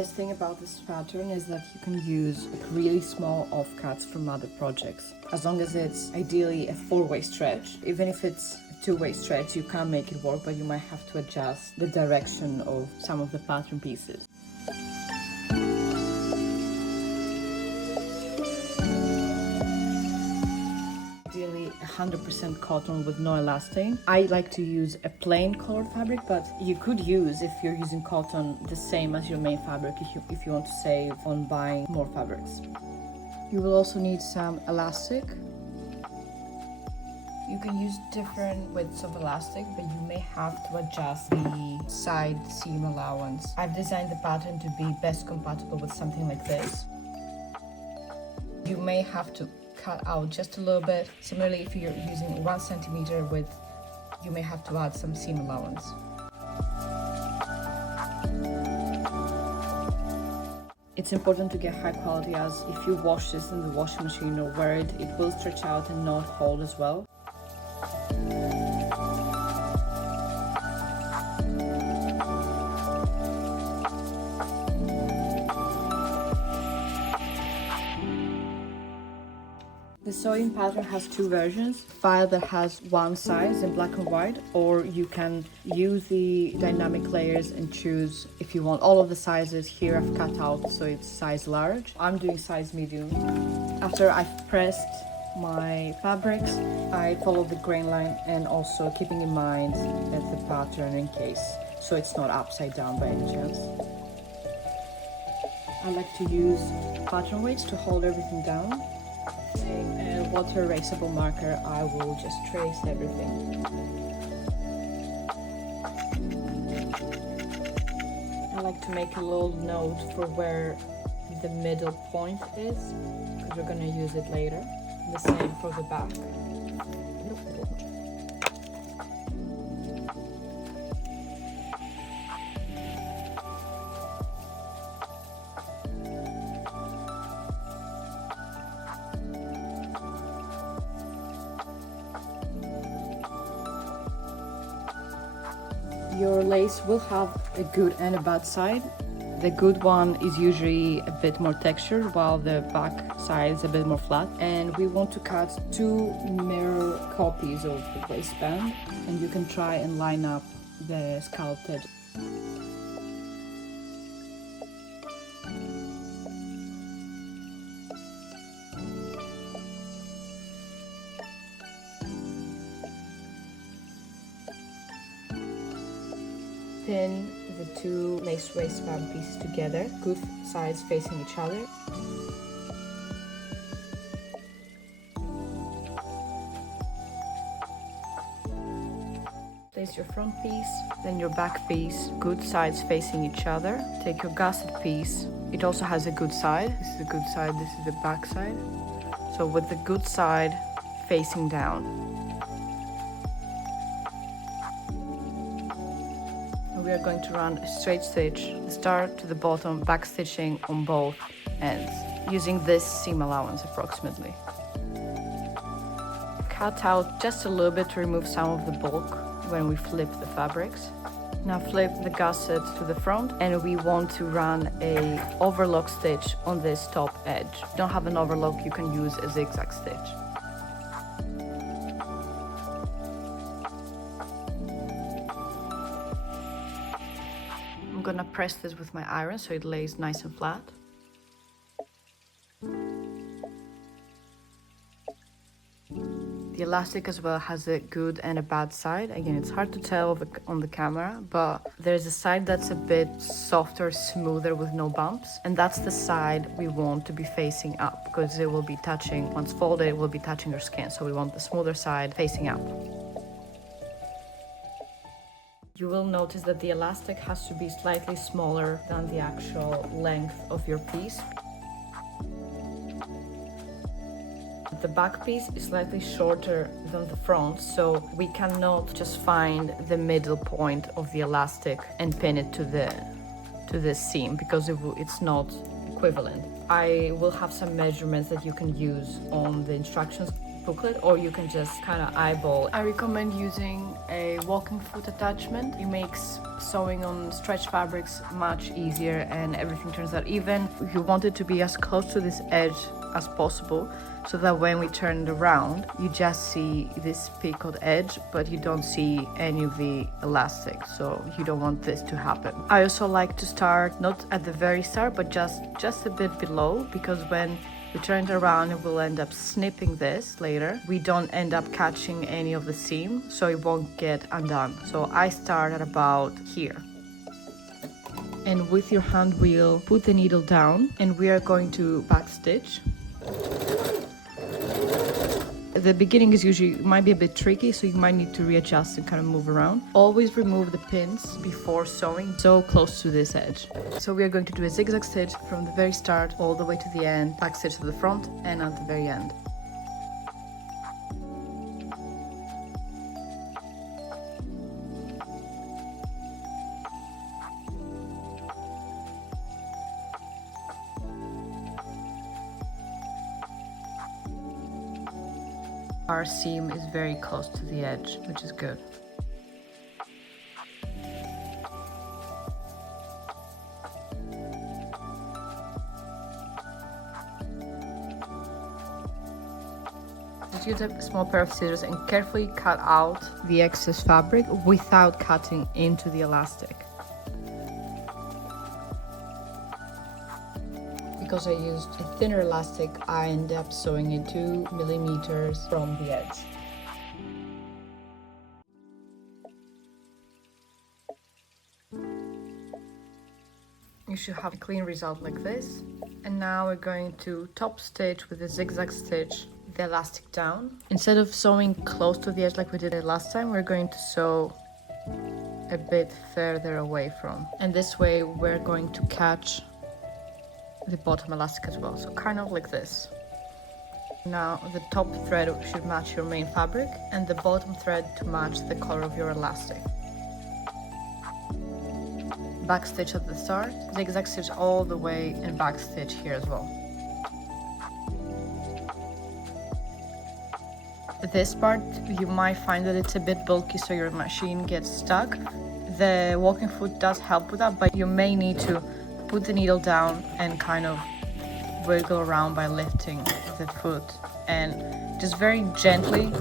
best thing about this pattern is that you can use really small offcuts from other projects. As long as it's ideally a 4-way stretch. Even if it's a 2-way stretch, you can make it work, but you might have to adjust the direction of some of the pattern pieces. Ideally 100% cotton with no elastic. I like to use a plain colored fabric, but you could use, if you're using cotton, the same as your main fabric if you want to save on buying more fabrics. You will also need some elastic. You can use different widths of elastic, but you may have to adjust the side seam allowance. I've designed the pattern to be best compatible with something like this. You may have to cut out just a little bit. Similarly, if you're using 1 centimeter width, you may have to add some seam allowance. It's important to get high quality, as if you wash this in the washing machine or wear it, it will stretch out and not hold as well. The sewing pattern has 2 versions. File that has 1 size in black and white, or you can use the dynamic layers and choose if you want all of the sizes. Here I've cut out so it's size large. I'm doing size medium. After I've pressed my fabrics, I follow the grain line, and also keeping in mind the pattern in case, so it's not upside down by any chance. I like to use pattern weights to hold everything down. A water erasable marker, I will just trace everything. I like to make a little note for where the middle point is, because we're going to use it later. The same for the back. Your lace will have a good and a bad side. The good one is usually a bit more textured, while the back side is a bit more flat. And we want to cut 2 mirror copies of the waistband, and you can try and line up the sculpted. Pin the 2 lace waistband pieces together, good sides facing each other. Place your front piece, then your back piece, good sides facing each other. Take your gusset piece. It also has a good side. This is the good side, this is the back side. So with the good side facing down. We are going to run a straight stitch, the start to the bottom, back stitching on both ends, using this seam allowance approximately. Cut out just a little bit to remove some of the bulk when we flip the fabrics. Now flip the gusset to the front, and we want to run a overlock stitch on this top edge. If you don't have an overlock, you can use a zigzag stitch. I'm gonna press this with my iron so it lays nice and flat. The elastic as well has a good and a bad side. Again, it's hard to tell on the camera, but there's a side that's a bit softer, smoother with no bumps, and that's the side we want to be facing up, because it will be touching, once folded, it will be touching your skin, so we want the smoother side facing up. You will notice that the elastic has to be slightly smaller than the actual length of your piece. The back piece is slightly shorter than the front, so we cannot just find the middle point of the elastic and pin it to the seam, because it's not equivalent. I will have some measurements that you can use on the instructions. booklet, or you can just kind of eyeball. I recommend using a walking foot attachment. It makes sewing on stretch fabrics much easier and everything turns out even. You want it to be as close to this edge as possible, so that when we turn it around, you just see this picot edge, but you don't see any of the elastic, so you don't want this to happen. I also like to start not at the very start, but just a bit below, because when we turn it around and we'll end up snipping this later, we don't end up catching any of the seam, so it won't get undone. So I start at about here. And with your hand wheel, put the needle down, and we are going to backstitch. The beginning is usually might be a bit tricky, so you might need to readjust and kind of move around. Always remove the pins before sewing, so close to this edge. So we are going to do a zigzag stitch from the very start all the way to the end, back stitch to the front and at the very end. Our seam is very close to the edge, which is good. Just use a small pair of scissors and carefully cut out the excess fabric without cutting into the elastic. Because I used a thinner elastic, I ended up sewing it 2 millimeters from the edge. You should have a clean result like this. And now we're going to top stitch with a zigzag stitch the elastic down. Instead of sewing close to the edge like we did it last time, we're going to sew a bit further away from. And this way we're going to catch the bottom elastic as well, so kind of like this. Now the top thread should match your main fabric and the bottom thread to match the color of your elastic. Back stitch at the start, zigzag stitch all the way and back stitch here as well. This part you might find that it's a bit bulky, so your machine gets stuck. The walking foot does help with that, but you may need to put the needle down and kind of wiggle around by lifting the foot and just very gently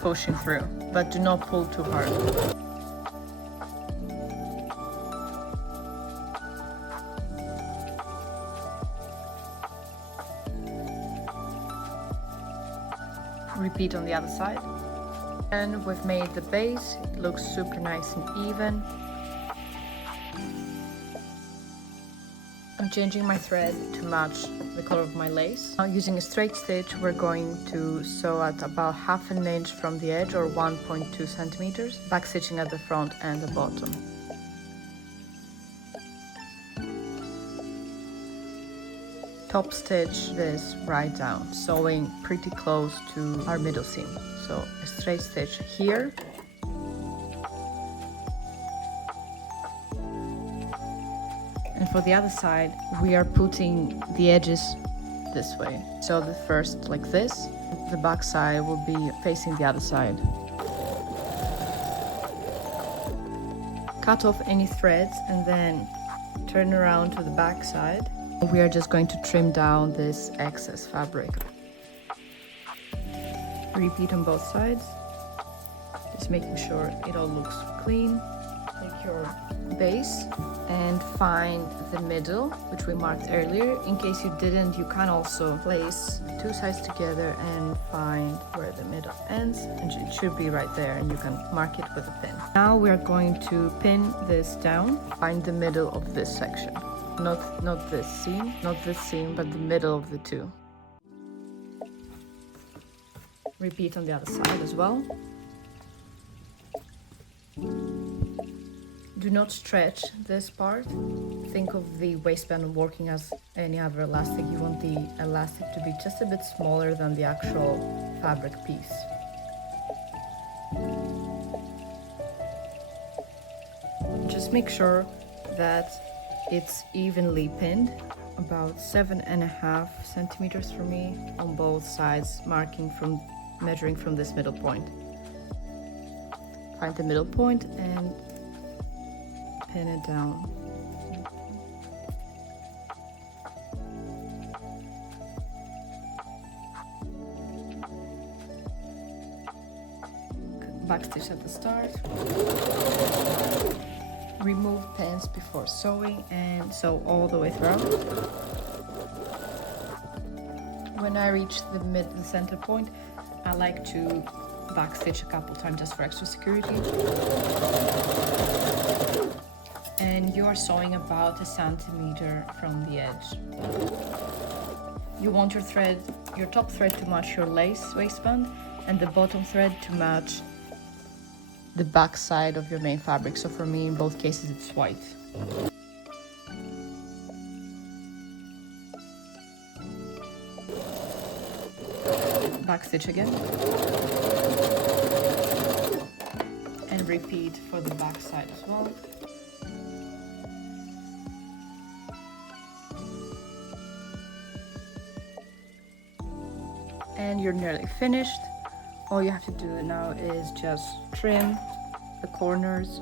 pushing through, but do not pull too hard. Repeat on the other side. And we've made the base, it looks super nice and even. I'm changing my thread to match the color of my lace. Now using a straight stitch, we're going to sew at about 1/2 inch from the edge, or 1.2 centimeters, back stitching at the front and the bottom. Top stitch this right down, sewing pretty close to our middle seam. So a straight stitch here. And for the other side, we are putting the edges this way. So the first like this, the back side will be facing the other side. Cut off any threads and then turn around to the back side. We are just going to trim down this excess fabric. Repeat on both sides, just making sure it all looks clean. Take your base and find the middle, which we marked earlier. In case you didn't, you can also place the two sides together and find where the middle ends, and it should be right there, and you can mark it with a pin. Now we are going to pin this down, find the middle of this section. Not this seam, but the middle of the two. Repeat on the other side as well. Do not stretch this part. Think of the waistband working as any other elastic. You want the elastic to be just a bit smaller than the actual fabric piece. Just make sure that it's evenly pinned about 7.5 centimeters for me on both sides, measuring from this middle point. Find the middle point and pin it down. Backstitch at the start. Remove pins before sewing and sew all the way throughout. When I reach the center point, I like to backstitch a couple times just for extra security. And you are sewing about 1 centimeter from the edge. You want your top thread to match your lace waistband and the bottom thread to match the back side of your main fabric. So for me, in both cases, it's white. Backstitch again. And repeat for the back side as well. And you're nearly finished. All you have to do now is just trim the corners